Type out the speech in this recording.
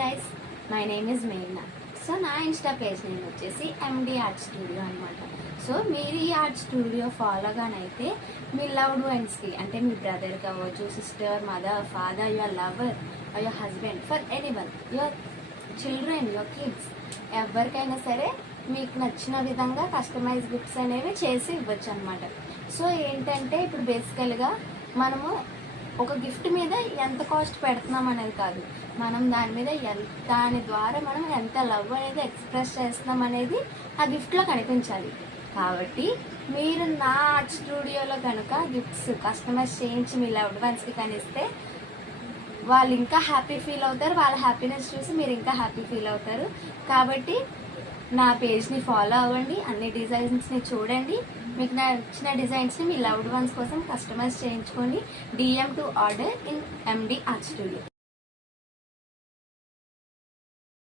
Guys, my name is మేఘ్నా. So నా insta page name వచ్చేసి ఎండి ఆర్ట్ స్టూడియో అనమాట. సో మీరు ఈ ఆర్ట్ స్టూడియో ఫాలోగానైతే మీ లవ్డ్ వన్స్కి, అంటే మీ బ్రదర్ కావచ్చు, sister, mother, father, your lover, your husband, for anyone, your children, your kids, ఎవరికైనా సరే మీకు నచ్చిన విధంగా కస్టమైజ్ గిఫ్ట్స్ అనేవి చేసి ఇవ్వచ్చు అనమాట. సో ఏంటంటే ఇప్పుడు బేసికల్గా మనము ఒక గిఫ్ట్ మీద ఎంత కాస్ట్ పెడుతున్నాం అనేది కాదు, మనం దాని మీద దాని ద్వారా మనం ఎంత లవ్ అనేది ఎక్స్ప్రెస్ చేస్తున్నాం అనేది ఆ గిఫ్ట్లో కనిపించాలి. కాబట్టి మీరు నా ఆర్ట్ స్టూడియోలో కనుక గిఫ్ట్స్ కస్టమైజ్ చేయించి మీ లవ్డ్ వన్స్కి కనిస్తే వాళ్ళు ఇంకా హ్యాపీ ఫీల్ అవుతారు. వాళ్ళ హ్యాపీనెస్ చూసి మీరు ఇంకా హ్యాపీ ఫీల్ అవుతారు. కాబట్టి నా పేజ్ని ఫాలో అవ్వండి, అన్ని డిజైన్స్ని చూడండి, మీకు నచ్చిన డిజైన్స్ని మీ లవ్డ్ వన్స్ కోసం కస్టమైజ్ చేయించుకోండి. DM to order in MD art studio.